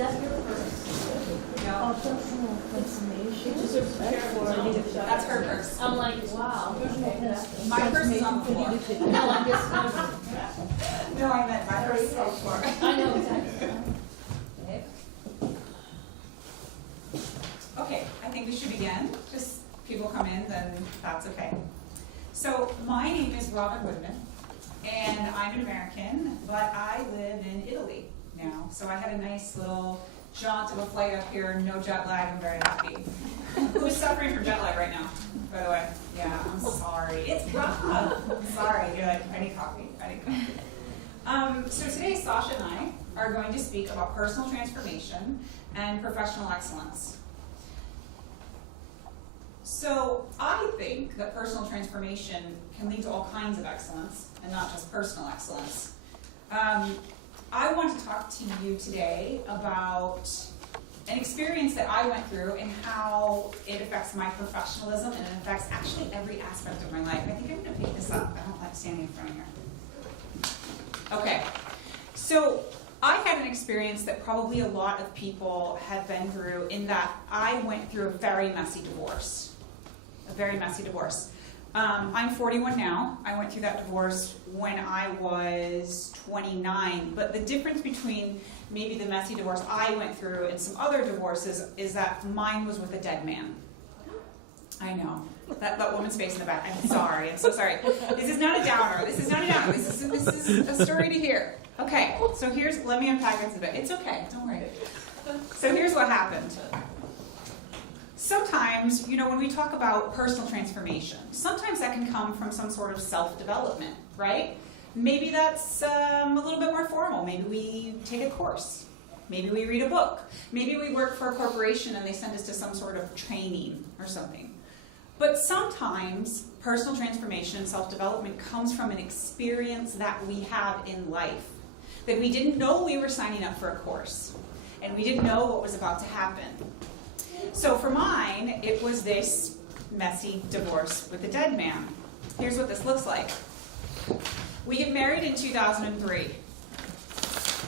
that your purse? No, Personal information. that's her purse. I'm like, wow. Okay. My purse is on the floor. No, I'm just, No, I meant my purse is on the floor. I know exactly. Okay, I think we should begin. Just people come in, then that's okay. So my name is Robin Woodman, and I'm an American, but I live in Italy now. So I had a nice little jaunt of a flight up here, no jet lag, I'm very happy. Who's suffering from jet lag right now, by the way? Yeah, I'm sorry. It's rough. I'm sorry. You're like, I need coffee. So today, Sasha and I are going to speak about personal transformation and professional excellence. So I think that personal transformation can lead to all kinds of excellence and not just personal excellence. I want to talk to you today about an experience that I went through and how it affects my professionalism and it affects actually every aspect of my life. I think I'm going to pick this up. I don't like standing in front of here. Okay, so I had an experience that probably a lot of people have been through in that I went through a very messy divorce. A very messy divorce. I'm 41 now. I went through that divorce when I was 29. But the difference between maybe the messy divorce I went through and some other divorces is that mine was with a dead man. I know. That woman's face in the back. I'm sorry. I'm so sorry. This is not a downer. This is not a downer. This is a story to hear. Okay, so let me unpack this a bit. It's okay. Don't worry. So here's what happened. Sometimes, when we talk about personal transformation, sometimes that can come from some sort of self-development, right? Maybe that's a little bit more formal. Maybe we take a course. Maybe we read a book. Maybe we work for a corporation and they send us to some sort of training or something. But sometimes personal transformation and self-development comes from an experience that we have in life, that we didn't know we were signing up for a course, and we didn't know what was about to happen. So for mine, it was this messy divorce with a dead man. Here's what this looks like. We get married in 2003.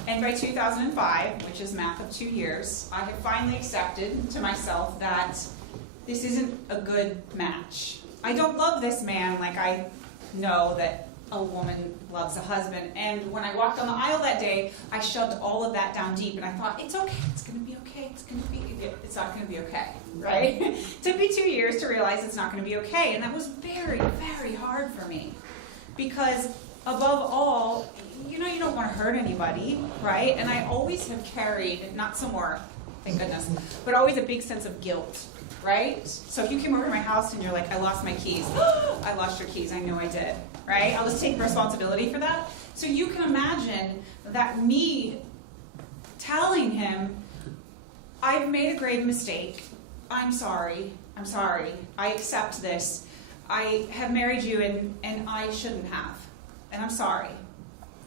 And by 2005, which is math of 2 years, I had finally accepted to myself that this isn't a good match. I don't love this man like I know that a woman loves a husband. And when I walked down the aisle that day, I shoved all of that down deep and I thought, it's okay, it's gonna be okay, it's not gonna be okay, right? It took me 2 years to realize it's not gonna be okay. And that was very, very hard for me. Because above all, you don't want to hurt anybody, right? And I always have carried, not some more, thank goodness, but always a big sense of guilt, right? So if you came over to my house and you're like, I lost my keys. I lost your keys, I know I did, right? I'll just take responsibility for that. So you can imagine that me telling him, I've made a grave mistake. I'm sorry, I accept this. I have married you and I shouldn't have, and I'm sorry.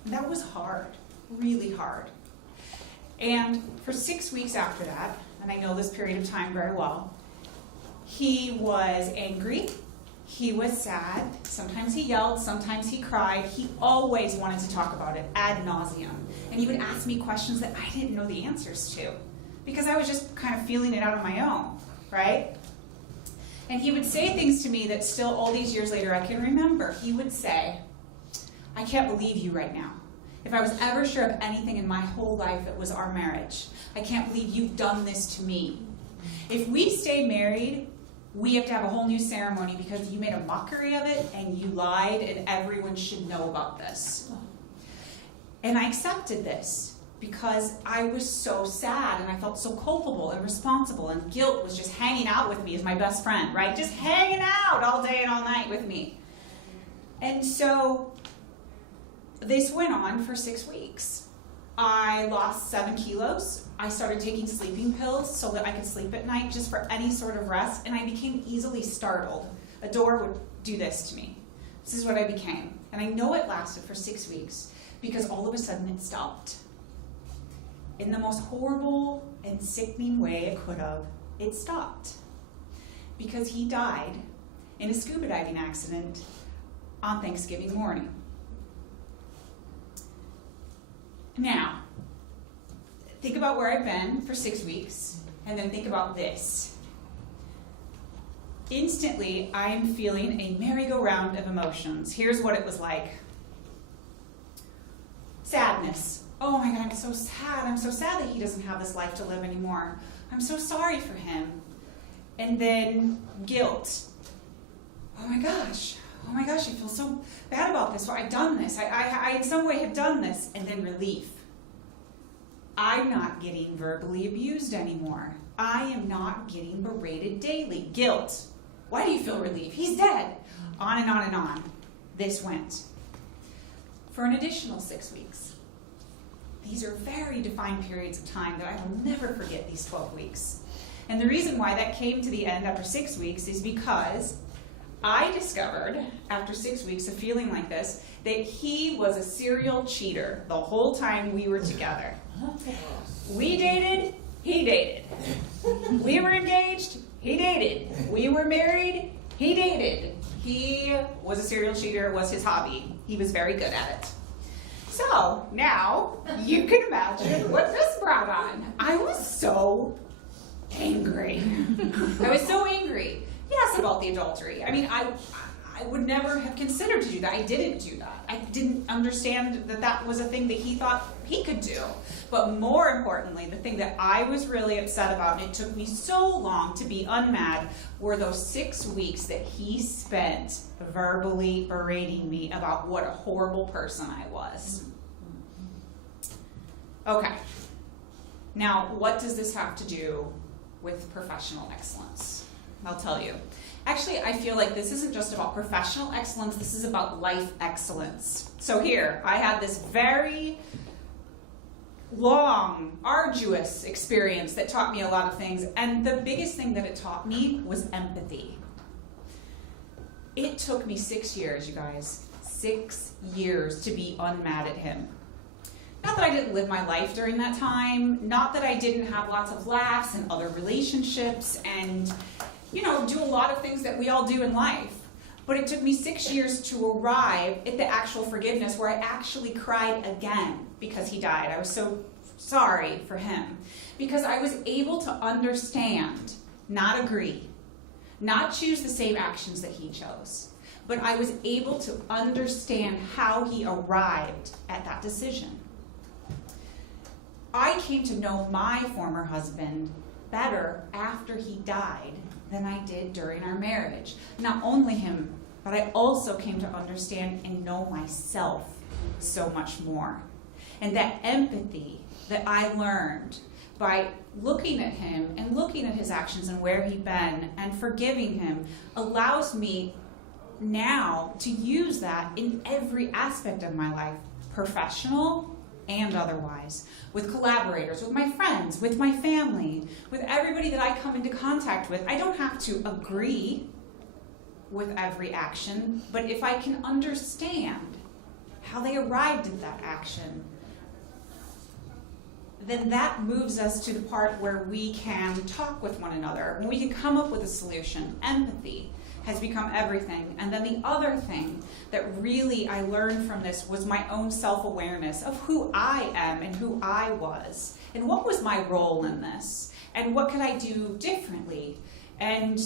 That was hard, really hard. And for 6 weeks after that, and I know this period of time very well, he was angry, he was sad, sometimes he yelled, sometimes he cried. He always wanted to talk about it ad nauseum. And he would ask me questions that I didn't know the answers to, because I was just kind of feeling it out on my own, right? And he would say things to me that still all these years later I can remember. He would say, I can't believe you right now. If I was ever sure of anything in my whole life, it was our marriage. I can't believe you've done this to me. If we stay married, we have to have a whole new ceremony because you made a mockery of it and you lied and everyone should know about this. And I accepted this because I was so sad and I felt so culpable and responsible, and guilt was just hanging out with me as my best friend, right? Just hanging out all day and all night with me. And so this went on for 6 weeks. I lost 7 kilos. I started taking sleeping pills so that I could sleep at night just for any sort of rest, and I became easily startled. A door would do this to me. This is what I became. And I know it lasted for 6 weeks because all of a sudden it stopped. In the most horrible and sickening way it could have, it stopped. Because he died in a scuba diving accident on Thanksgiving morning. Now, think about where I've been for 6 weeks, and then think about this. Instantly, I am feeling a merry-go-round of emotions. Here's what it was like. Sadness. Oh my God, I'm so sad. I'm so sad that he doesn't have this life to live anymore. I'm so sorry for him. And then guilt. Oh my gosh, I feel so bad about this. Well, I've done this. I in some way have done this. And then relief. I'm not getting verbally abused anymore. I am not getting berated daily. Guilt. Why do you feel relief? He's dead. On and on and on. This went. For an additional 6 weeks. These are very defined periods of time that I will never forget, these 12 weeks. And the reason why that came to the end after 6 weeks is because I discovered, after 6 weeks of feeling like this, that he was a serial cheater the whole time we were together. We dated, he dated. We were engaged, he dated. We were married, he dated. He was a serial cheater, was his hobby. He was very good at it. So now you can imagine what this brought on. I was so angry. I was so angry. Yes, about the adultery. I mean, I would never have considered to do that. I didn't do that. I didn't understand that that was a thing that he thought he could do. But more importantly, the thing that I was really upset about, and it took me so long to be unmad, were those 6 weeks that he spent verbally berating me about what a horrible person I was. Okay. Now, what does this have to do with professional excellence? I'll tell you. Actually, I feel like this isn't just about professional excellence, this is about life excellence. So here, I had this very long, arduous experience that taught me a lot of things, and the biggest thing that it taught me was empathy. It took me 6 years, you guys, 6 years to be unmad at him. Not that I didn't live my life during that time, not that I didn't have lots of laughs and other relationships and, you know, do a lot of things that we all do in life. But it took me 6 years to arrive at the actual forgiveness where I actually cried again because he died. I was so sorry for him because I was able to understand, not agree, not choose the same actions that he chose, but I was able to understand how he arrived at that decision. I came to know my former husband better after he died than I did during our marriage. Not only him, but I also came to understand and know myself so much more. And that empathy that I learned by looking at him and looking at his actions and where he'd been and forgiving him allows me now to use that in every aspect of my life, professional and otherwise, with collaborators, with my friends, with my family, with everybody that I come into contact with. I don't have to agree with every action, but if I can understand how they arrived at that action, then that moves us to the part where we can talk with one another, when we can come up with a solution. Empathy has become everything. And then the other thing that really I learned from this was my own self-awareness of who I am and who I was, and what was my role in this, and what could I do differently, and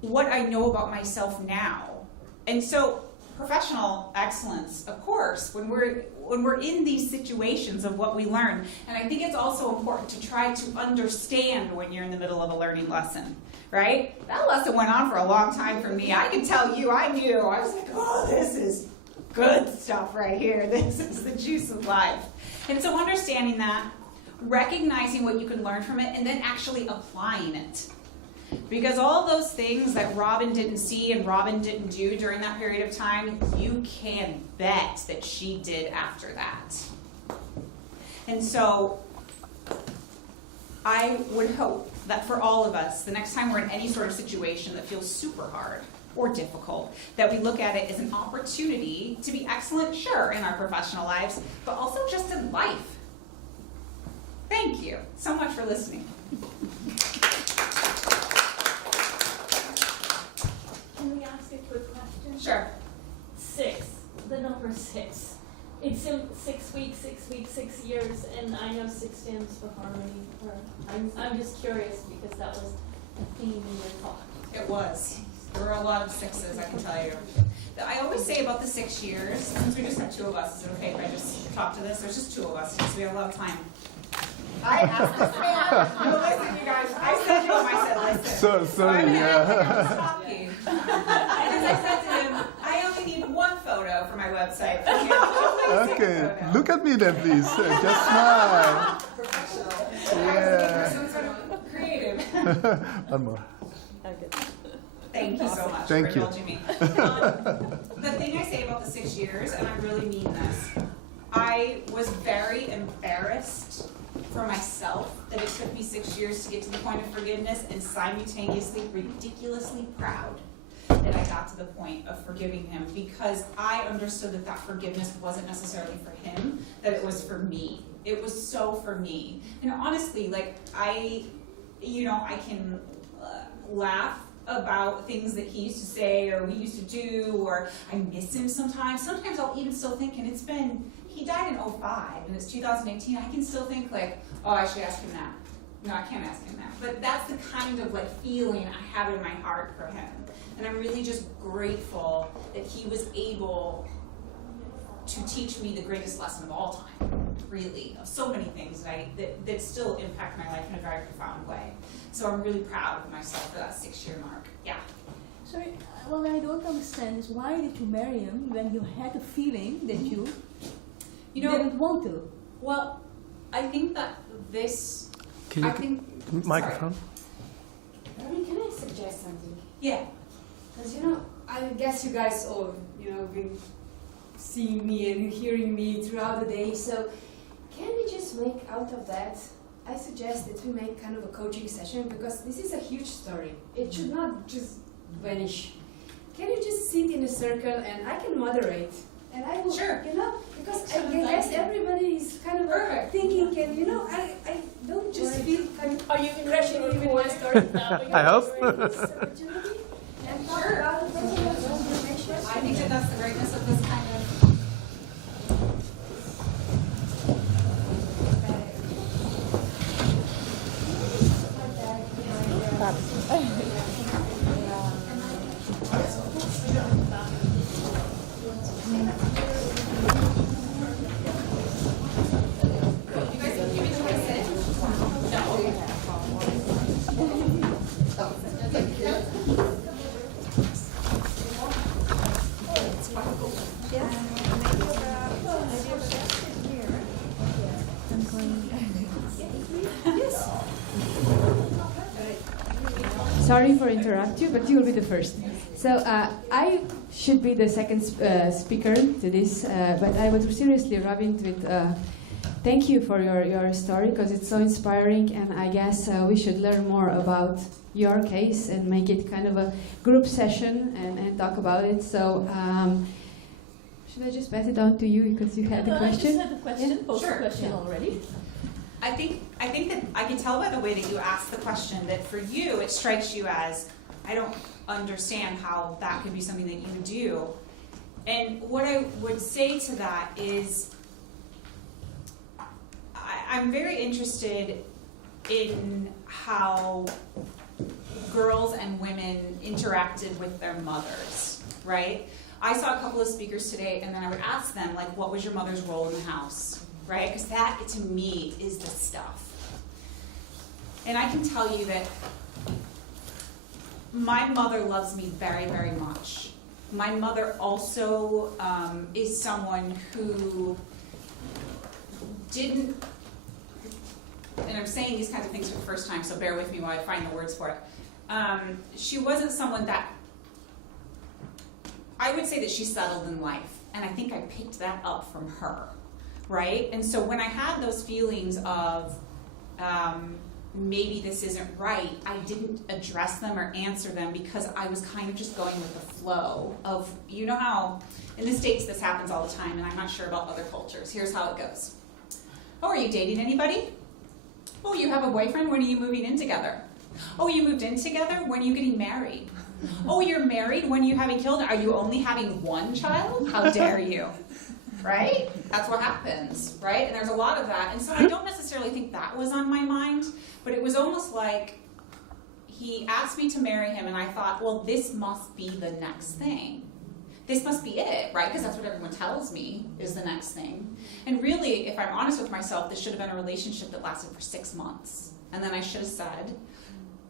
what I know about myself now. And so professional excellence, of course, when we're in these situations of what we learn, and I think it's also important to try to understand when you're in the middle of a learning lesson, right? That lesson went on for a long time for me. I can tell you, I knew. I was like, oh, this is good stuff right here. This is the juice of life. And so understanding that, recognizing what you can learn from it, and then actually applying it. Because all those things that Robin didn't see and Robin didn't do during that period of time, you can bet that she did after that. And so I would hope that for all of us, the next time we're in any sort of situation that feels super hard or difficult, that we look at it as an opportunity to be excellent, sure, in our professional lives, but also just in life. Thank you so much for listening. Can we ask a quick question? Sure. 6, the number 6. It's in 6 weeks, 6 years, and I know 6 stands for harmony. I'm just curious because that was a theme in your talk. It was. There were a lot of 6s, I can tell you. I always say about the 6 years, since we just have 2 of us, is it okay if I just talk to this? There's just 2 of us, because we have a lot of time. I asked this. Well, listen, you guys. I said to him, I said, listen. Sorry, I'm yeah. talking. And as I said to him, I only need 1 photo for my website. Okay, look at me then, please. Just smile. Professional. Yeah. Some sort of creative. One more. Thank you so much Thank for you. indulging me. The thing I say about the 6 years, and I really mean this, I was very embarrassed for myself that it took me 6 years to get to the point of forgiveness, and simultaneously ridiculously proud that I got to the point of forgiving him, because I understood that that forgiveness wasn't necessarily for him, that it was for me. It was so for me. And honestly, like, I can laugh about things that he used to say or we used to do, or I miss him sometimes. Sometimes I'll even still think, and he died in 05, and it's 2018, I can still think like, oh, I should ask him that. No, I can't ask him that. But that's the kind of like feeling I have in my heart for him. And I'm really just grateful that he was able to teach me the greatest lesson of all time, really, of so many things that still impact my life in a very profound way. So I'm really proud of myself for that 6-year mark. Yeah. Sorry, what I don't understand is why did you marry him when you had a feeling that you didn't want to? Well, I think that this, Can you microphone? Robin, can I suggest something? Yeah. Because, I guess you guys all, been seeing me and hearing me throughout the day. So can we just make out of that? I suggest that we make kind of a coaching session, because this is a huge story. It should not just vanish. Can you just sit in a circle and I can moderate? And I will, Sure. because I guess everybody is kind of Perfect. thinking, I don't just feel kind of Are you crashing going to even my record story. I hope. This opportunity and talk Sure. about the personal transformation. I think that that's the greatness of this kind of. Sorry for interrupt you, but you will be the first. So I should be the second speaker to this, but I would seriously, Robin, thank you for your story, because it's so inspiring, and I guess we should learn more about your case and make it kind of a group session and talk about it. So should I just pass it on to you, because you had the question? I just had a question, Yeah? posed Sure. a question already. I think that I can tell by the way that you asked the question that for you it strikes you as, I don't understand how that could be something that you do. And what I would say to that is, I'm very interested in how girls and women interacted with their mothers, right? I saw a couple of speakers today, and then I would ask them, like, what was your mother's role in the house, right? Because that, to me, is the stuff. And I can tell you that my mother loves me very, very much. My mother also is someone who didn't, and I'm saying these kinds of things for the first time, so bear with me while I find the words for it. She wasn't someone that, I would say that she settled in life, and I think I picked that up from her, right? And so when I had those feelings of maybe this isn't right, I didn't address them or answer them, because I was kind of just going with the flow of, you know how in the States this happens all the time, and I'm not sure about other cultures. Here's how it goes. Oh, are you dating anybody? Oh, you have a boyfriend? When are you moving in together? Oh, you moved in together? When are you getting married? Oh, you're married? When are you having children? Are you only having one child? How dare you? right? That's what happens, right? And there's a lot of that. And so I don't necessarily think that was on my mind, but it was almost like he asked me to marry him, and I thought, well, this must be the next thing. This must be it, right? Because that's what everyone tells me is the next thing. And really, if I'm honest with myself, this should have been a relationship that lasted for 6 months. And then I should have said,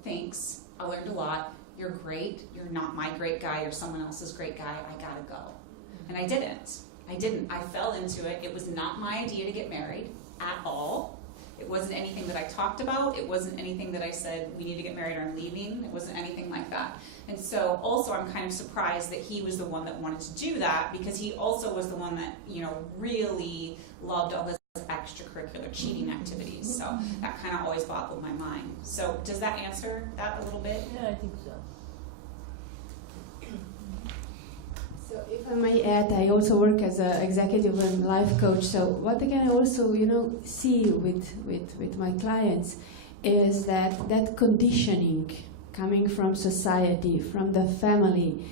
thanks, I learned a lot. You're great. You're not my great guy. You're someone else's great guy. I gotta go. And I didn't. I fell into it. It was not my idea to get married at all. It wasn't anything that I talked about. It wasn't anything that I said, we need to get married or I'm leaving. It wasn't anything like that. And so also I'm kind of surprised that he was the one that wanted to do that, because he also was the one that, really loved all his extracurricular cheating activities. So that kind of always boggled my mind. So does that answer that a little bit? Yeah, I think so. So if I may add, I also work as an executive and life coach. So what I can also, see with my clients is that conditioning coming from society, from the family.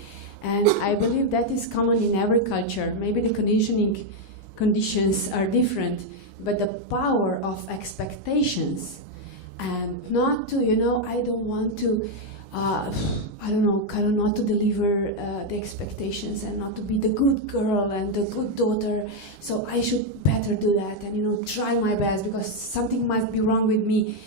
And I believe that is common in every culture. Maybe the conditions are different, but the power of expectations and not to, I don't want to, not to deliver the expectations and not to be the good girl and the good daughter. So I should better do that and, try my best because something must be wrong with me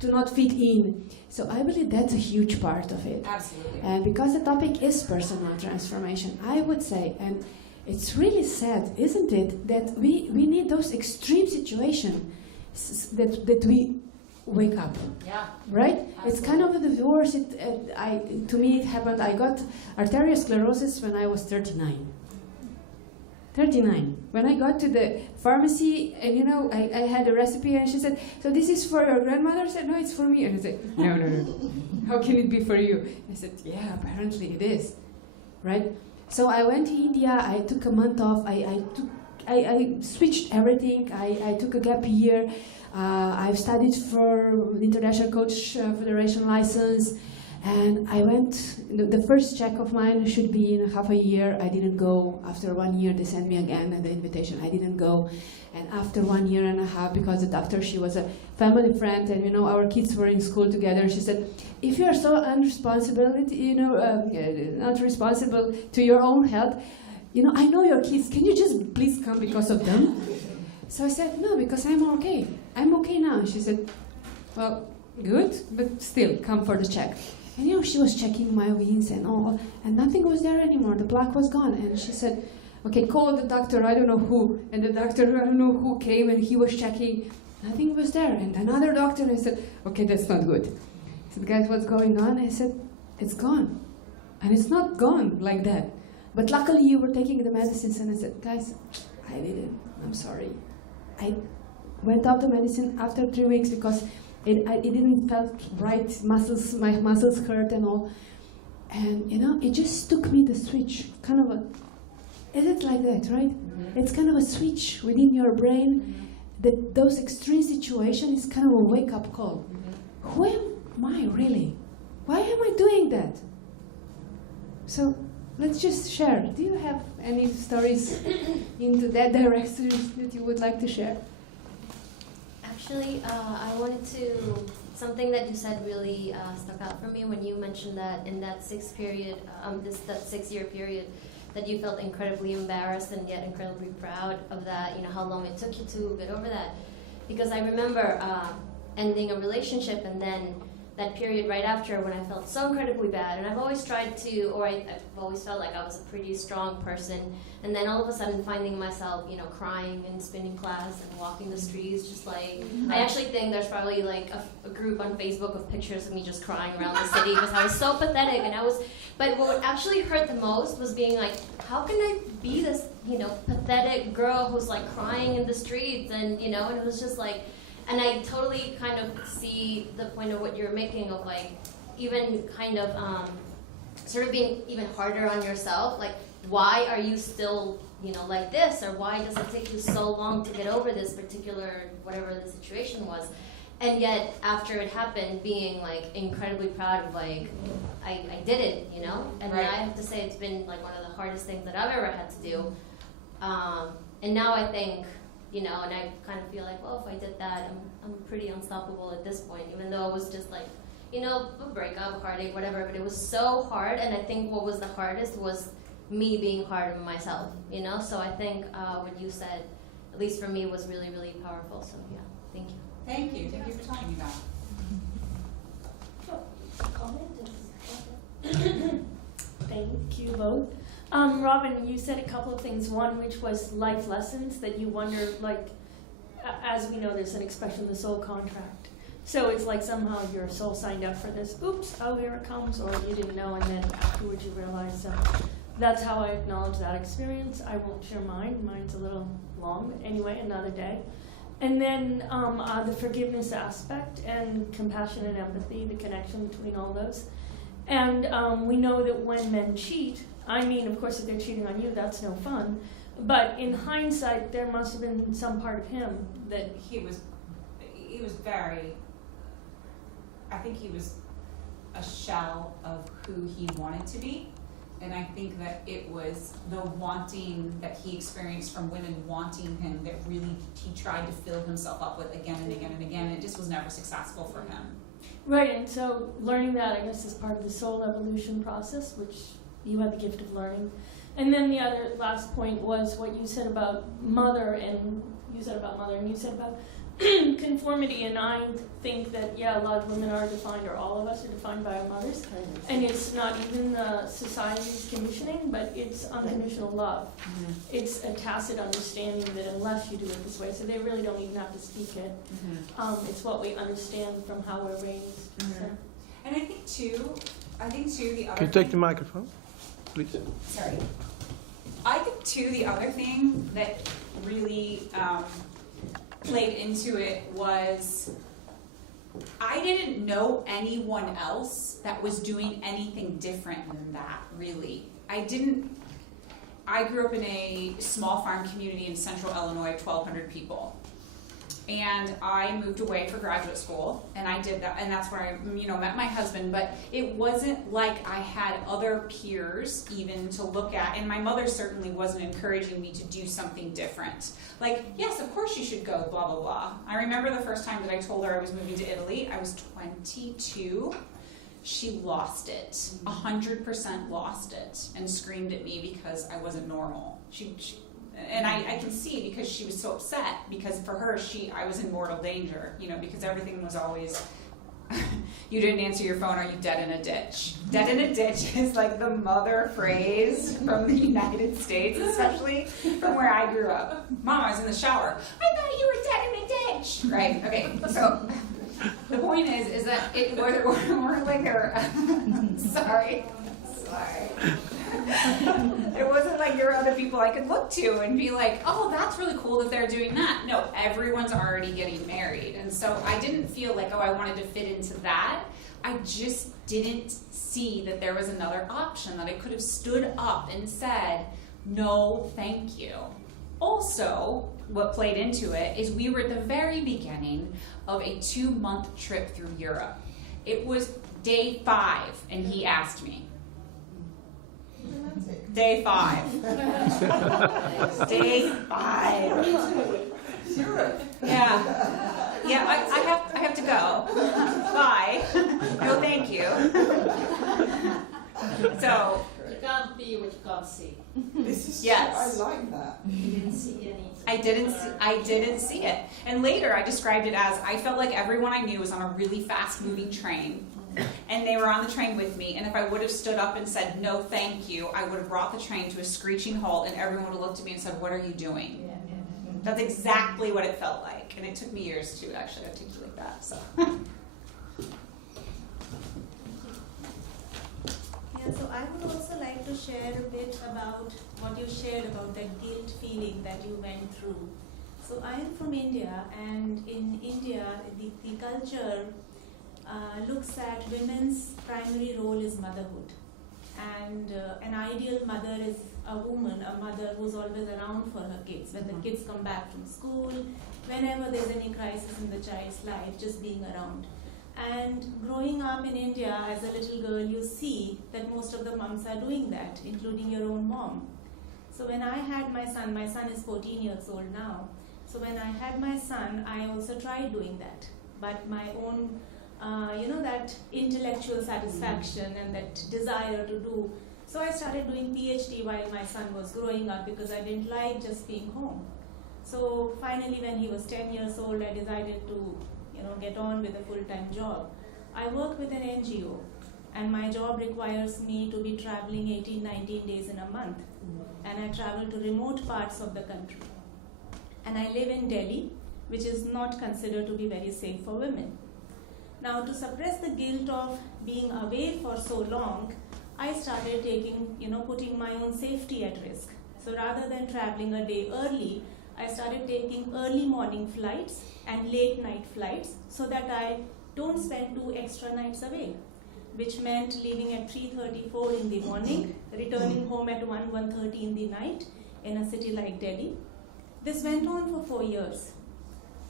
to not fit in. So I believe that's a huge part of it. Absolutely. And because the topic is personal transformation, I would say, and it's really sad, isn't it, that we need those extreme situations that we wake up. Yeah. Right? Absolutely. It's kind of a divorce. To me, it happened. I got arteriosclerosis when I was 39. 39. When I got to the pharmacy, and I had a recipe, and she said, "So this is for your grandmother?" I said, "No, it's for me." And I said, No. How can it be for you? I said, "Yeah, apparently it is." Right? So I went to India. I took a month off. I switched everything. I took a gap year. I've studied for the International Coach Federation license, and I went. The first check of mine should be in half a year. I didn't go. After 1 year, they sent me again the invitation. I didn't go, and after 1 year and a half, because the doctor, she was a family friend, and our kids were in school together. She said, "If you are so unresponsible, not responsible to your own health, I know your kids. Can you just please come because of them?" So I said, "No, because I'm okay. I'm okay now." She said, "Well, good, but still, come for the check." And she was checking my veins and all, and nothing was there anymore. The plaque was gone. And she said, "Okay, call the doctor, I don't know who." And the doctor, I don't know who, came and he was checking. Nothing was there. And another doctor, and I said, "Okay, that's not good." I said, "Guys, what's going on?" I said, "It's gone." And it's not gone like that. But luckily you were taking the medicines. And I said, "Guys, I didn't. I'm sorry." I went off the medicine after 3 weeks because it didn't felt right. My muscles hurt and all. And it just took me the switch. Kind of is it like that, right? Mm-hmm. It's kind of a switch within your brain. Mm-hmm. That those extreme situations is kind of a wake-up call. Mm-hmm. Who am I really? Why am I doing that? So let's just share. Do you have any stories into that direction that you would like to share? Actually, I wanted to, something that you said really stuck out for me when you mentioned that in that 6-year period, that you felt incredibly embarrassed and yet incredibly proud of that, how long it took you to get over that. Because I remember ending a relationship and then that period right after when I felt so incredibly bad, and I've always tried to, or I've always felt like I was a pretty strong person, and then all of a sudden finding myself, crying in spinning class and walking the streets, just like, I actually think there's probably like a group on Facebook of pictures of me just crying around the city because I was so pathetic, and but what actually hurt the most was being like, how can I be this, pathetic girl who's like crying in the streets, and and it was just like, and I totally kind of see the point of what you're making of like, even kind of sort of being even harder on yourself. Like, why are you still, like this? Or why does it take you so long to get over this particular, whatever the situation was? And yet, after it happened, being like incredibly proud of like, I did it, And right. I have to say it's been like one of the hardest things that I've ever had to do. And now I think, and I kind of feel like, well, if I did that, I'm pretty unstoppable at this point, even though it was just like, a breakup, heartache, whatever, but it was so hard, and I think what was the hardest was me being hard on myself, So I think what you said, at least for me, was really, really powerful. So yeah, thank you. Thank you. Thank you for telling me that. Thank you both. Robin, you said a couple of things. One, which was life lessons that you wonder, like, as we know, there's an expression, the soul contract. So it's like somehow your soul signed up for this. Oops, oh, here it comes, or you didn't know, and then afterwards you realized. So that's how I acknowledge that experience. I won't share mine. Mine's a little long, but anyway, another day. And then the forgiveness aspect and compassion and empathy, the connection between all those. And we know that when men cheat, of course, if they're cheating on you, that's no fun. But in hindsight, there must have been some part of him that He was very, I think he was a shell of who he wanted to be. And I think that it was the wanting that he experienced from women wanting him that really he tried to fill himself up with again and again and again. And it just was never successful for him. Right, and so learning that, I guess, is part of the soul evolution process, which you had the gift of learning. And then the other last point was what you said about mother, and you said about conformity, and I think that, a lot of women are defined, or all of us are defined by our mothers, and it's not even the society's conditioning, but it's unconditional love. Mm-hmm. It's a tacit understanding that unless you do it this way, so they really don't even have to speak it. Mm-hmm. It's what we understand from how we're raised. Mm-hmm. So. And I think too, the other Can you take the microphone, please? Sorry. I think too, the other thing that really played into it was I didn't know anyone else that was doing anything different than that, really. I grew up in a small farm community in central Illinois, 1,200 people. And I moved away for graduate school, and I did that, and that's where I, met my husband. But it wasn't like I had other peers even to look at, and my mother certainly wasn't encouraging me to do something different. Like, yes, of course you should go, blah, blah, blah. I remember the first time that I told her I was moving to Italy. I was 22. She lost it, 100% lost it, and screamed at me because I wasn't normal. And I can see because she was so upset, because for her, I was in mortal danger, because everything was always, you didn't answer your phone, are you dead in a ditch? Dead in a ditch is like the mother phrase from the United States, especially from where I grew up. Mom, I was in the shower. I thought you were dead in a ditch. Right, okay, so the point is that we're like sorry. It wasn't like there were other people I could look to and be like, oh, that's really cool that they're doing that. No, everyone's already getting married. And so I didn't feel like, I wanted to fit into that. I just didn't see that there was another option, that I could have stood up and said, no, thank you. Also, what played into it is we were at the very beginning of a 2-month trip through Europe. It was day 5, and he asked me. Day 5. Day 5. Yeah, I have to go. Bye. No, thank you. So You can't be what you can't see. This is yes. I like that. You didn't see any. I didn't see it. And later I described it as I felt like everyone I knew was on a really fast moving train. And they were on the train with me, and if I would have stood up and said, no, thank you, I would have brought the train to a screeching halt, and everyone would have looked at me and said, what are you doing? That's exactly what it felt like, and it took me years to actually articulate that, so. Yeah, so I would also like to share a bit about what you shared about that guilt feeling that you went through. So I am from India, and in India, the culture looks at women's primary role is motherhood, and an ideal mother is a woman, a mother who's always around for her kids. When the kids come back from school, whenever there's any crisis in the child's life, just being around. And growing up in India as a little girl, you see that most of the moms are doing that, including your own mom. So when I had my son is 14 years old now. So when I had my son, I also tried doing that. But my own, that intellectual satisfaction and that desire to do. So I started doing PhD while my son was growing up because I didn't like just being home. So finally when he was 10 years old, I decided to, get on with a full-time job. I work with an NGO and my job requires me to be traveling 18, 19 days in a month. And I travel to remote parts of the country. And I live in Delhi, which is not considered to be very safe for women. Now, to suppress the guilt of being away for so long, I started putting my own safety at risk. So rather than traveling a day early, I started taking early morning flights and late night flights so that I don't spend 2 extra nights away, which meant leaving at 3:34 in the morning, returning home at 1:30 in the night in a city like Delhi. This went on for 4 years.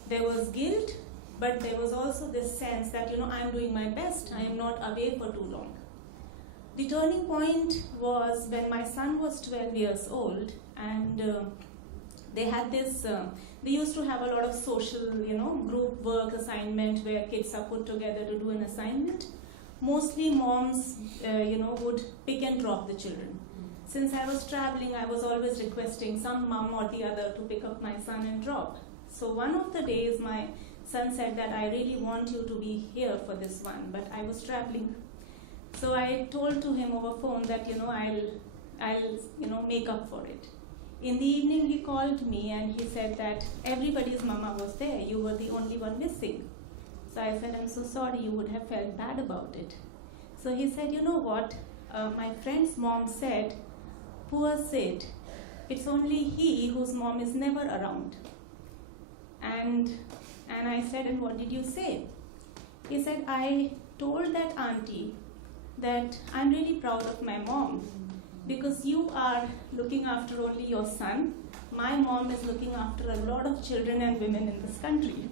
There was guilt, but there was also this sense that, I'm doing my best. I am not away for too long. The turning point was when my son was 12 years old, and they had this, they used to have a lot of social, group work assignment where kids are put together to do an assignment. Mostly moms, would pick and drop the children. Since I was traveling, I was always requesting some mom or the other to pick up my son and drop. So one of the days, my son said that I really want you to be here for this one, but I was traveling. So I told to him over phone that, I'll make up for it. In the evening, he called me and he said that everybody's mama was there. You were the only one missing. So I said, I'm so sorry, you would have felt bad about it. So he said, you know what? My friend's mom said, poor Sid, it's only he whose mom is never around. And I said, and what did you say? He said, I told that auntie that I'm really proud of my mom because you are looking after only your son. My mom is looking after a lot of children and women in this country.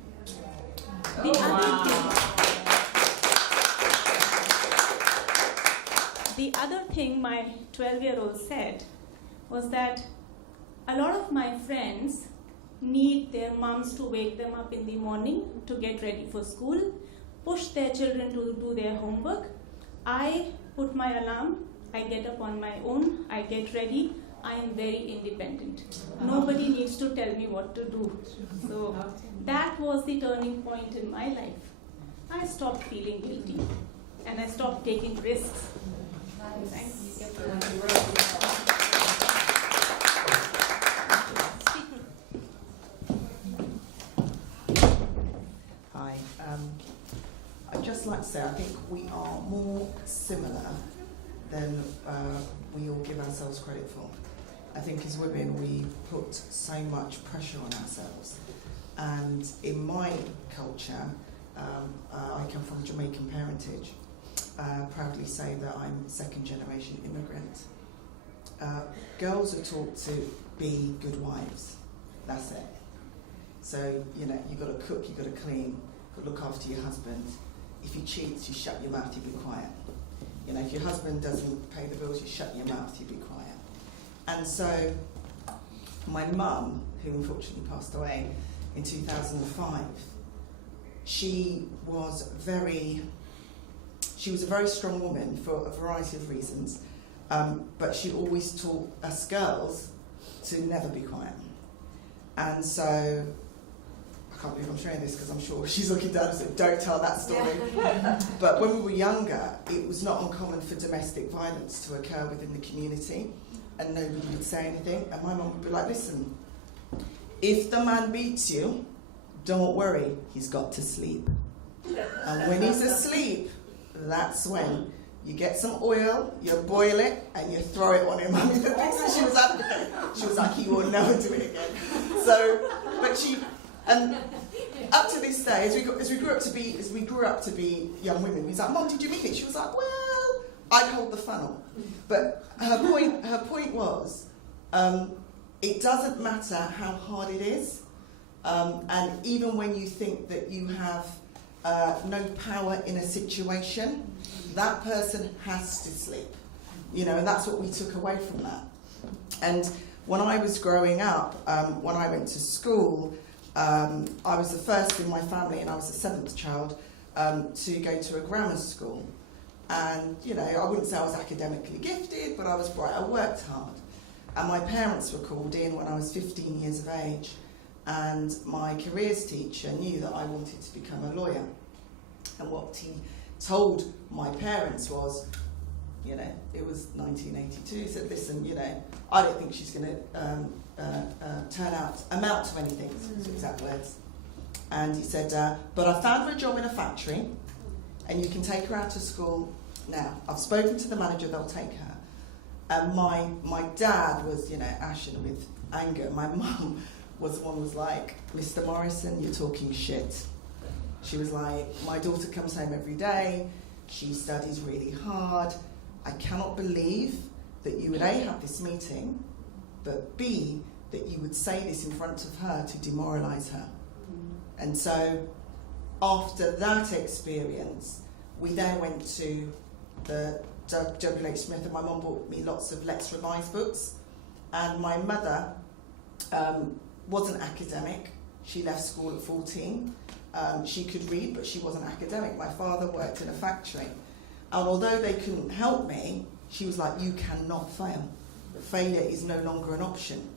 The other thing my 12-year-old said was that a lot of my friends need their moms to wake them up in the morning to get ready for school, push their children to do their homework. I put my alarm, I get up on my own, I get ready, I am very independent. Nobody needs to tell me what to do. So that was the turning point in my life. I stopped feeling guilty and I stopped taking risks. Thanks. Hi. I'd just like to say I think we are more similar than we all give ourselves credit for. I think as women we put so much pressure on ourselves. And in my culture, I come from Jamaican parentage. Proudly say that I'm second generation immigrant. Girls are taught to be good wives. That's it. So, you've got to cook, you've got to clean, you've got to look after your husband. If he cheats, you shut your mouth, you be quiet. If your husband doesn't pay the bills, you shut your mouth, you be quiet. And so, my mum, who unfortunately passed away in 2005, she was a very strong woman for a variety of reasons, but she always taught us girls to never be quiet. And so, I can't believe I'm sharing this because I'm sure she's looking down and said, don't tell that story. But when we were younger, it was not uncommon for domestic violence to occur within the community and nobody would say anything. And my mum would be like, listen, if the man beats you, don't worry, he's got to sleep. And when he's asleep, that's when you get some oil, you boil it, and you throw it on him. I mean, the things that she was advocating, she was like, he will never do it again. So, and up to this day, as we grew up to be young women, we was like, Mom, did you mean it? She was like, well, I'd hold the funnel. But her point was, it doesn't matter how hard it is, and even when you think that you have no power in a situation, that person has to sleep. And that's what we took away from that. And when I was growing up, when I went to school, I was the first in my family, and I was the 7th child, to go to a grammar school. And, you know, I wouldn't say I was academically gifted, but I was bright. I worked hard. And my parents were called in when I was 15 years of age. And my careers teacher knew that I wanted to become a lawyer. And what he told my parents was, you know, it was 1982, he said, listen, you know, I don't think she's going to amount to anything, his exact words. And he said, but I found her a job in a factory, and you can take her out of school now. I've spoken to the manager, they'll take her. And my dad was, you know, ashen with anger. My mum was the one who was like, Mr. Morrison, you're talking shit. She was like, my daughter comes home every day, she studies really hard. I cannot believe that you would A, have this meeting, but B, that you would say this in front of her to demoralise her. And so after that experience, we then went to the W.H. Smith, and my mum bought me lots of Let's Revise books. And my mother wasn't academic. She left school at 14. She could read, but she wasn't academic. My father worked in a factory. And although they couldn't help me, she was like, you cannot fail. Failure is no longer an option,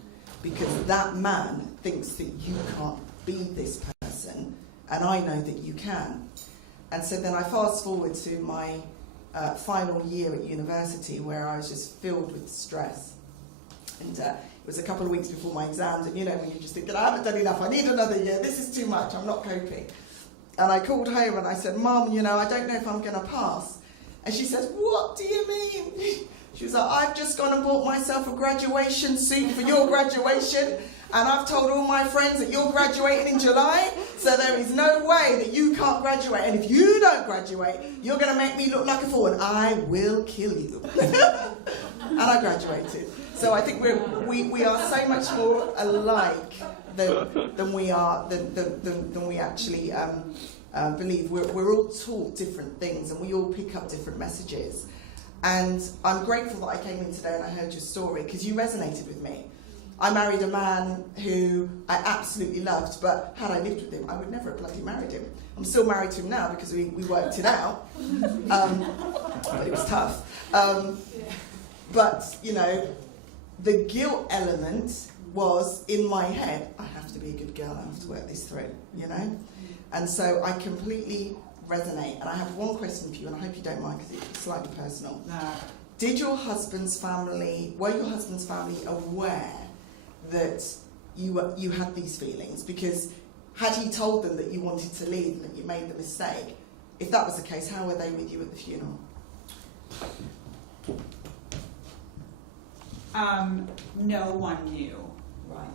because that man thinks that you can't be this person, and I know that you can. And so then I fast forward to my final year at university, where I was just filled with stress. And it was a couple of weeks before my exams, and you know, when you're just thinking, I haven't done enough, I need another year, this is too much, I'm not coping. And I called home and I said, Mum, you know, I don't know if I'm going to pass. And she says, what do you mean? She was like, I've just gone and bought myself a graduation suit for your graduation, and I've told all my friends that you're graduating in July, so there is no way that you can't graduate. And if you don't graduate, you're going to make me look like a fool, and I will kill you. And I graduated. So I think we are so much more alike than we actually believe. We're all taught different things, and we all pick up different messages. And I'm grateful that I came in today and I heard your story, because you resonated with me. I married a man who I absolutely loved, but had I lived with him, I would never have bloody married him. I'm still married to him now because we worked it out, but it was tough. But, you know, the guilt element was in my head, I have to be a good girl, I have to work this through, you know? And so I completely resonate. And I have one question for you, and I hope you don't mind because it's slightly personal. No. Were your husband's family aware that you had these feelings? Because had he told them that you wanted to leave and that you made the mistake, if that was the case, how were they with you at the funeral? No one knew. Right.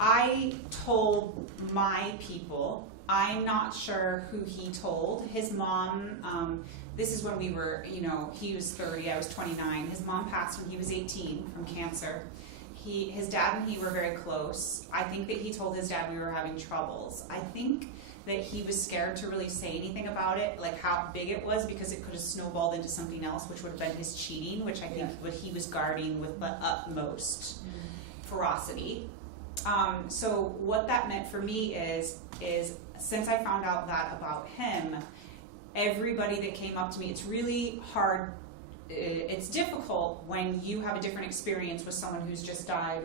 I told my people. I'm not sure who he told. His mom, this is when we were, you know, he was 30, I was 29. His mom passed when he was 18 from cancer. His dad and he were very close. I think that he told his dad we were having troubles. I think that he was scared to really say anything about it, like how big it was, because it could have snowballed into something else, which would have been his cheating, which I think what he was guarding with the utmost ferocity. So what that meant for me is since I found out that about him, everybody that came up to me, it's really hard, it's difficult when you have a different experience with someone who's just died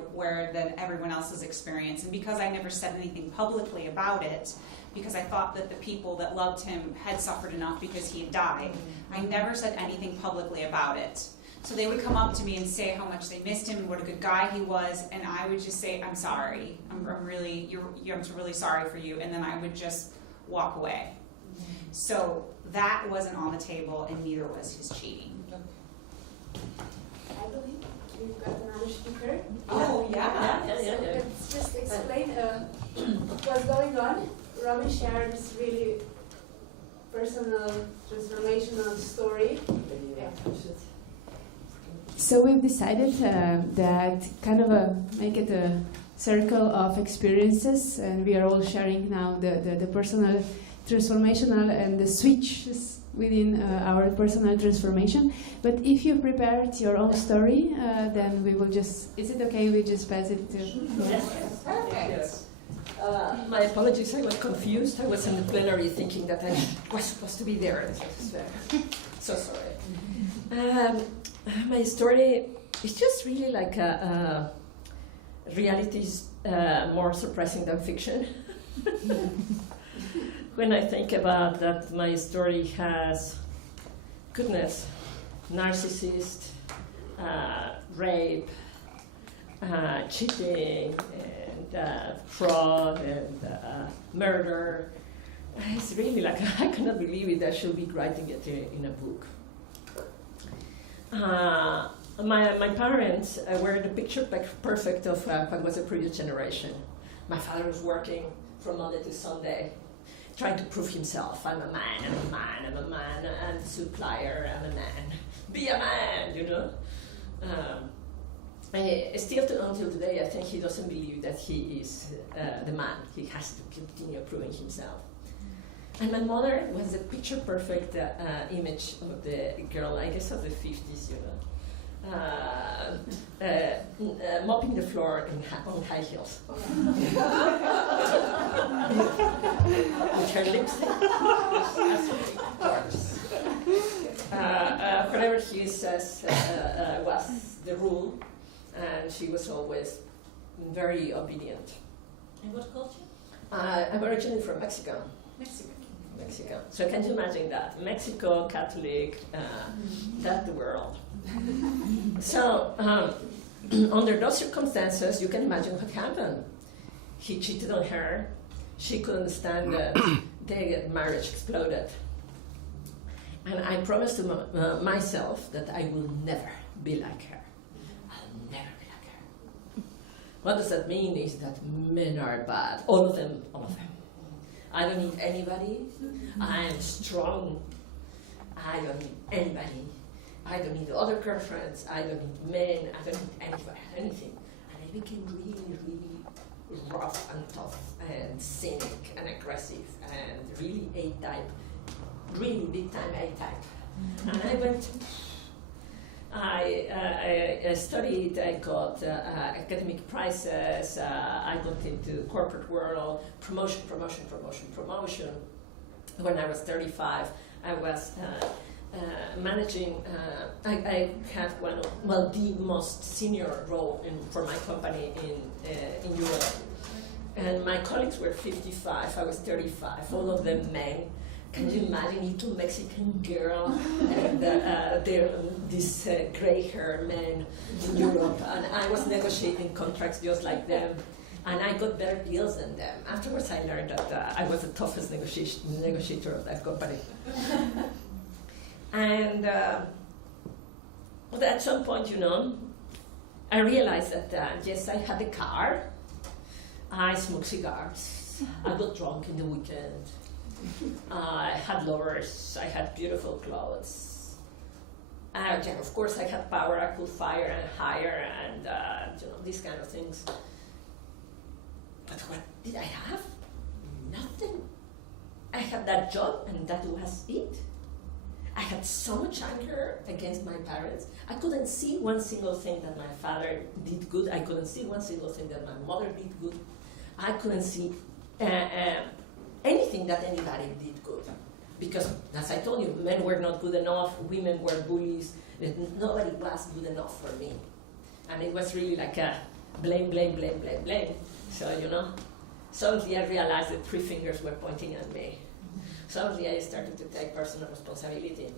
than everyone else's experience. And because I never said anything publicly about it, because I thought that the people that loved him had suffered enough because he had died, I never said anything publicly about it. So they would come up to me and say how much they missed him and what a good guy he was, and I would just say, I'm sorry. I'm really sorry for you, and then I would just walk away. So that wasn't on the table, and neither was his cheating. I believe we've got another speaker. Oh, yeah. So let's just explain what's going on. Robin shared this really personal, transformational story. Yeah. So we've decided that kind of make it a circle of experiences, and we are all sharing now the personal transformational and the switches within our personal transformation. But if you prepared your own story, then we will just, is it okay we just pass it to... Yes. Yes. My apologies, I was confused. I was in the plenary thinking that I was supposed to be there. So sorry. My story is just really like reality is more surprising than fiction. When I think about that, my story has, goodness, narcissist, rape, cheating, and fraud, and murder. It's really like, I cannot believe it. I should be writing it in a book. My parents were the picture perfect of what was the previous generation. My father was working from Monday to Sunday, trying to prove himself. I'm a man, I'm a man, I'm a man, I'm a supplier, I'm a man. Be a man, you know? Still until today, I think he doesn't believe that he is the man. He has to continue proving himself. And my mother was a picture-perfect image of the girl, I guess of the 50s, you know. Mopping the floor on high heels. With her lipstick. That's really gorgeous. Whatever he says was the rule, and she was always very obedient. And what culture? I'm originally from Mexico. Mexico. So can you imagine that? Mexico, Catholic, that's the world. So under those circumstances, you can imagine what happened. He cheated on her. She couldn't stand it. Their marriage exploded. And I promised to myself that I will never be like her. I'll never be like her. What does that mean is that men are bad. All of them, all of them. I don't need anybody. I am strong. I don't need anybody. I don't need other girlfriends. I don't need men. I don't need anybody, anything. And I became really, really rough and tough and cynic and aggressive and really A-type, really big time A-type. And I went. I studied, I got academic prizes, I got into corporate world, promotion. When I was 35, I was managing, I had the most senior role for my company in Europe. And my colleagues were 55, I was 35, all of them men. Can you imagine little Mexican girl and this gray-haired man in Europe? And I was negotiating contracts just like them. And I got better deals than them. Afterwards, I learned that I was the toughest negotiator of that company. And at some point, you know, I realized that, yes, I had a car. I smoked cigars. I got drunk in the weekend. I had lovers, I had beautiful clothes. Of course, I had power, I could fire and hire and these kind of things. But what did I have? Nothing. I had that job and that was it. I had so much anger against my parents. I couldn't see one single thing that my father did good. I couldn't see one single thing that my mother did good. I couldn't see anything that anybody did good. Because, as I told you, men were not good enough, women were bullies, nobody was good enough for me. And it was really like a blame. So, suddenly I realized that 3 fingers were pointing at me. Suddenly I started to take personal responsibility.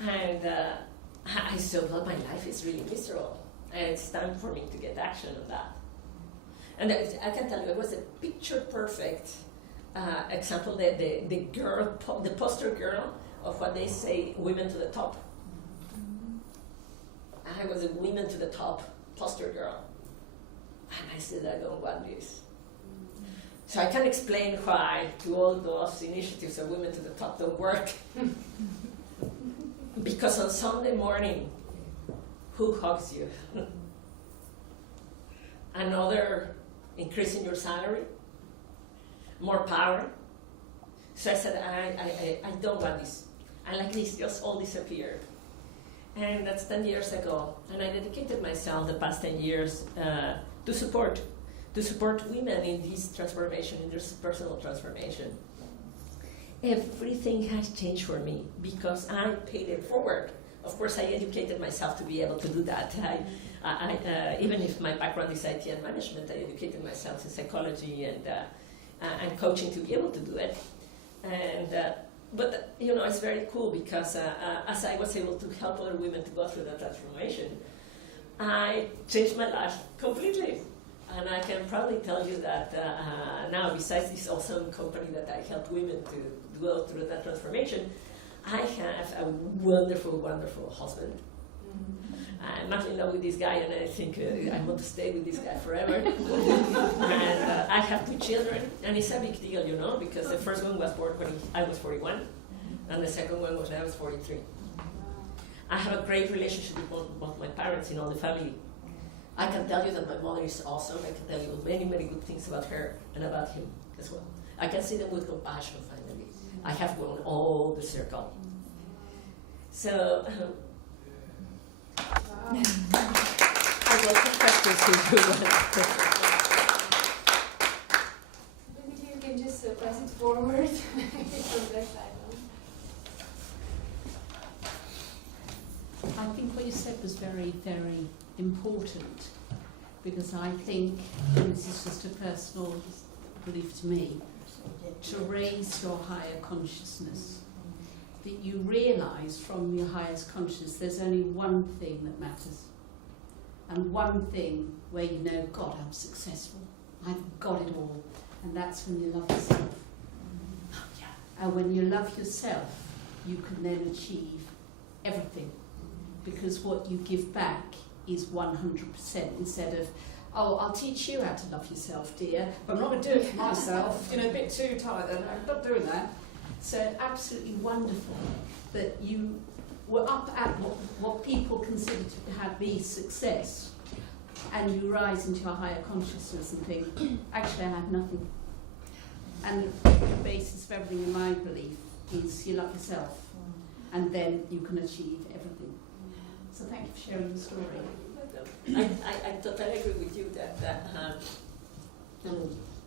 And I saw, well, my life is really miserable. And it's time for me to get action on that. And I can tell you, it was a picture-perfect example, the girl, the poster girl of what they say, women to the top. I was a women to the top poster girl. And I said, I don't want this. So I can explain why to all those initiatives of women to the top don't work. Because on Sunday morning, who hugs you? another increase in your salary, more power. So I said, I don't want this. I like this, just all disappeared. And that's 10 years ago. And I dedicated myself the past 10 years to support women in this transformation, in this personal transformation. Everything has changed for me because I paid it forward. Of course, I educated myself to be able to do that. Even if my background is IT and management, I educated myself in psychology and coaching to be able to do it. But it's very cool because as I was able to help other women to go through that transformation, I changed my life completely. And I can proudly tell you that now, besides this awesome company that I help women to go through that transformation, I have a wonderful, wonderful husband. I'm not in love with this guy, and I think I want to stay with this guy forever. And I have 2 children, and it's a big deal, because the first one was born when I was 41, and the second one was when I was 43. I have a great relationship with both my parents and all the family. I can tell you that my mother is awesome. I can tell you many, many good things about her and about him as well. I can see them with compassion, finally. I have grown all the circle. So, I will practice if you want. Maybe you can just pass it forward from that side. I think what you said was very, very important, because I think, and this is just a personal belief to me, to raise your higher consciousness, that you realise from your highest consciousness there's only one thing that matters, and one thing where you know, God, I'm successful, I've got it all, and that's when you love yourself. And when you love yourself, you can then achieve everything, because what you give back is 100% instead of, oh, I'll teach you how to love yourself, dear, but I'm not going to do it for myself, a bit too tight, and I'm not doing that. So absolutely wonderful that you were up at what people consider to be success, and you rise into a higher consciousness and think, actually I have nothing. And the basis of everything in my belief is you love yourself, and then you can achieve everything. So thank you for sharing the story. I totally agree with you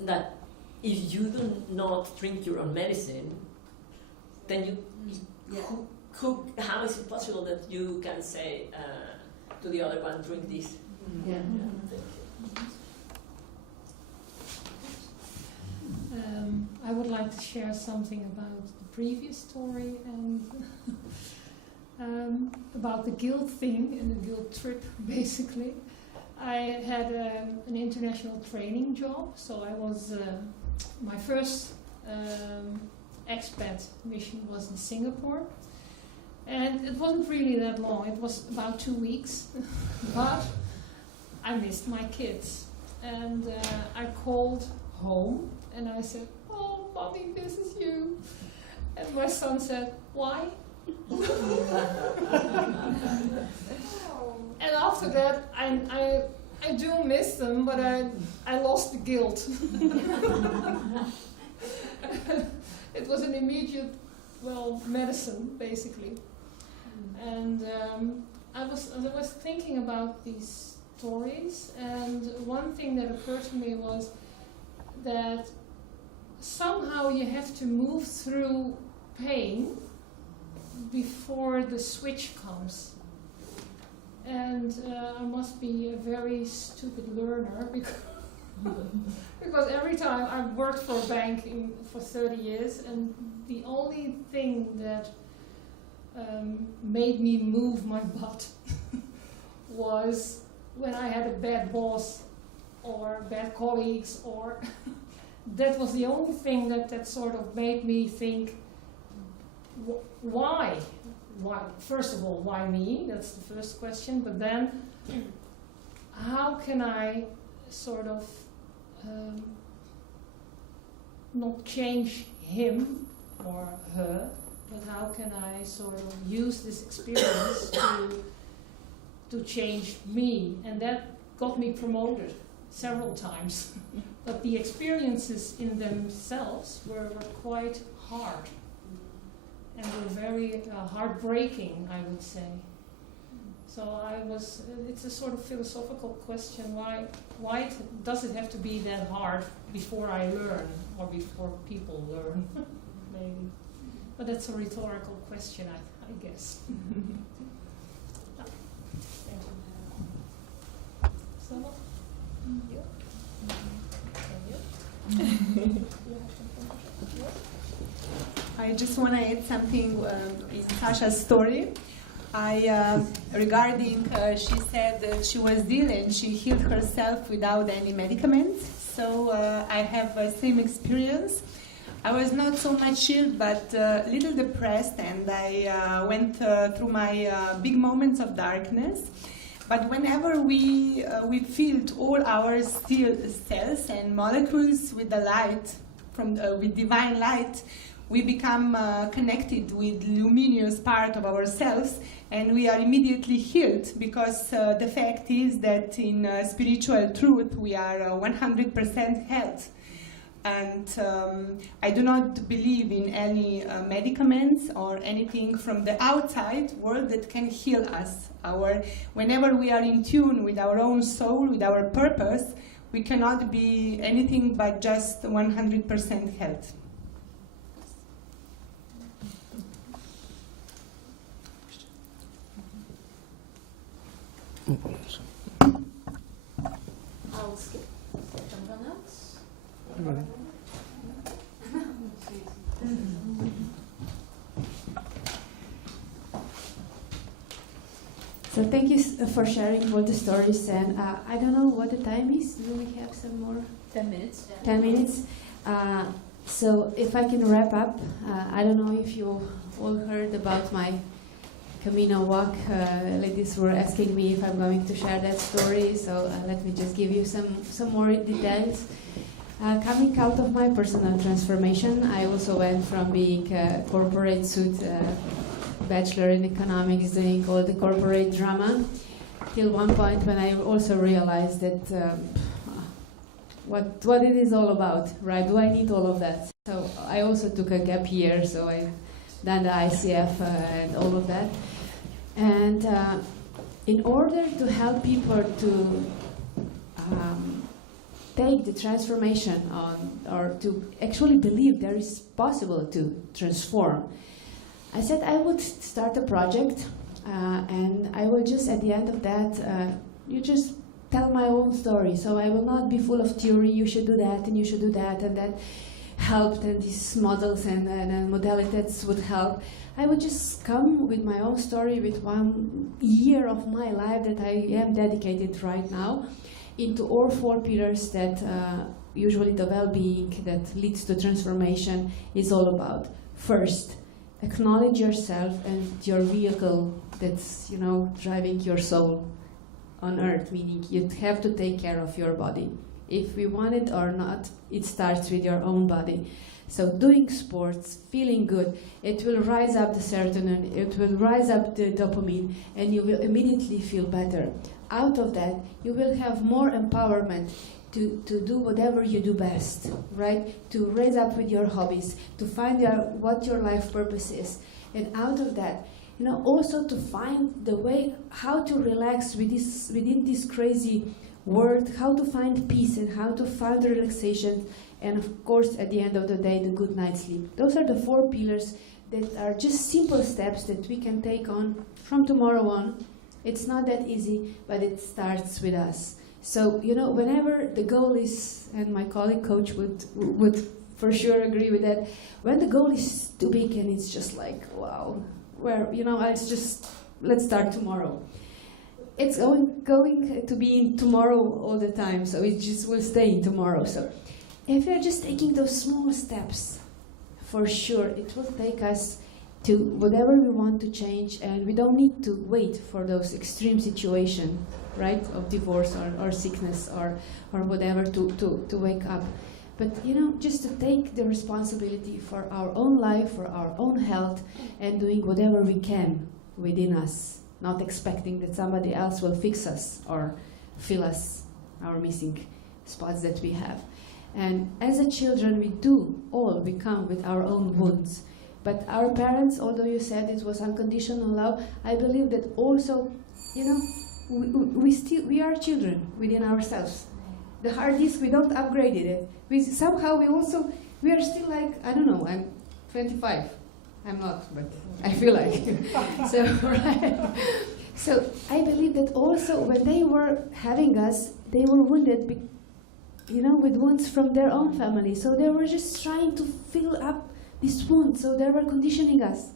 that if you do not drink your own medicine, then how is it possible that you can say to the other one, drink this? Yeah. I would like to share something about the previous story and about the guilt thing and the guilt trip, basically. I had an international training job, so I was, my first expat mission was in Singapore. And it wasn't really that long, it was about 2 weeks, but I missed my kids. And I called home and I said, "Oh, Mommy, this is you." And my son said, "Why?" And after that, I do miss them, but I lost the guilt. It was an immediate, medicine, basically. And I was thinking about these stories, and one thing that occurred to me was that somehow you have to move through pain before the switch comes. And I must be a very stupid learner because every time I've worked for a bank for 30 years, and the only thing that made me move my butt was when I had a bad boss or bad colleagues, or that was the only thing that sort of made me think, why? Why? First of all, why me? That's the first question. But then, how can I sort of not change him or her, but how can I sort of use this experience to change me? And that got me promoted. several times. But the experiences in themselves were quite hard. And were very heartbreaking, I would say. So it's a sort of philosophical question, why does it have to be that hard before I learn, or before people learn, maybe. But that's a rhetorical question, I guess. Thank you. So, you? I just want to add something in Sasha's story. Regarding, she said that she was ill and she healed herself without any medicaments. So I have the same experience. I was not so much ill, but a little depressed, and I went through my big moments of darkness. But whenever we filled all our cells and molecules with the light, with divine light, we become connected with luminous part of ourselves, and we are immediately healed, because the fact is that in spiritual truth we are 100% health. And I do not believe in any medicaments or anything from the outside world that can heal us. Whenever we are in tune with our own soul, with our purpose, we cannot be anything but just 100% health. I'll skip. Someone else? So thank you for sharing all the stories, and I don't know what the time is. Do we have some more? 10 minutes. 10 minutes. So if I can wrap up, I don't know if you all heard about my Camino walk. Ladies were asking me if I'm going to share that story, so let me just give you some more details. Coming out of my personal transformation, I also went from being a corporate suit bachelor in economics, doing all the corporate drama, till one point when I also realized that what it is all about, right? Do I need all of that? So I also took a gap year, so I've done the ICF and all of that. And in order to help people to take the transformation on, or to actually believe there is possible to transform, I said I would start a project, and I will just, at the end of that, you just tell my own story. So I will not be full of theory, you should do that, and you should do that, and that helped, and these models and modalities would help. I would just come with my own story, with 1 year of my life that I am dedicated right now into all 4 pillars that usually the well-being that leads to transformation is all about. First, acknowledge yourself and your vehicle that's, driving your soul on earth, meaning you have to take care of your body. If we want it or not, it starts with your own body. So doing sports, feeling good, it will rise up the serotonin, it will rise up the dopamine, and you will immediately feel better. Out of that, you will have more empowerment to do whatever you do best, right? To raise up with your hobbies, to find out what your life purpose is. And out of that, also to find the way how to relax within this crazy world, how to find peace and how to find relaxation, and of course, at the end of the day, the good night's sleep. Those are the 4 pillars that are just simple steps that we can take on from tomorrow on. It's not that easy, but it starts with us. So, whenever the goal is, and my colleague coach would for sure agree with that, when the goal is too big and it's just like, wow, let's start tomorrow. It's going to be in tomorrow all the time, so it just will stay in tomorrow. So if we're just taking those small steps, for sure it will take us to whatever we want to change, and we don't need to wait for those extreme situations, right, of divorce or sickness or whatever to wake up. But just to take the responsibility for our own life, for our own health, and doing whatever we can within us, not expecting that somebody else will fix us or fill us our missing spots that we have. And as a children, we come with our own wounds. But our parents, although you said it was unconditional love, I believe that also, we are children within ourselves. The hard disk, we don't upgrade it. We are still like, I don't know, I'm 25. I'm not, but I feel like. So, right. So I believe that also when they were having us, they were wounded, with wounds from their own family. So they were just trying to fill up this wound. So they were conditioning us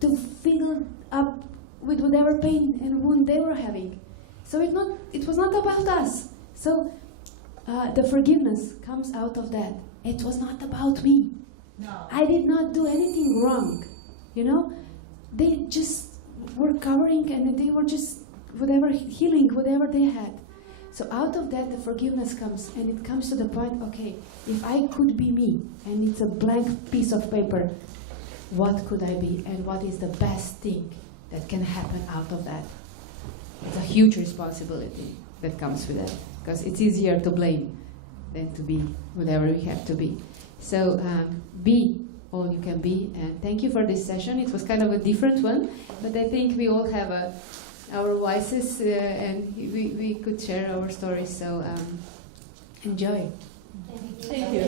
to fill up with whatever pain and wound they were having. So it was not about us. So the forgiveness comes out of that. It was not about me. No. I did not do anything wrong. They just were covering and they were just healing whatever they had. So out of that, the forgiveness comes, and it comes to the point, okay, if I could be me, and it's a blank piece of paper, what could I be, and what is the best thing that can happen out of that? It's a huge responsibility that comes with that, because it's easier to blame than to be whatever we have to be. So be all you can be, and thank you for this session. It was kind of a different one, but I think we all have our voices, and we could share our stories, so enjoy. Thank you.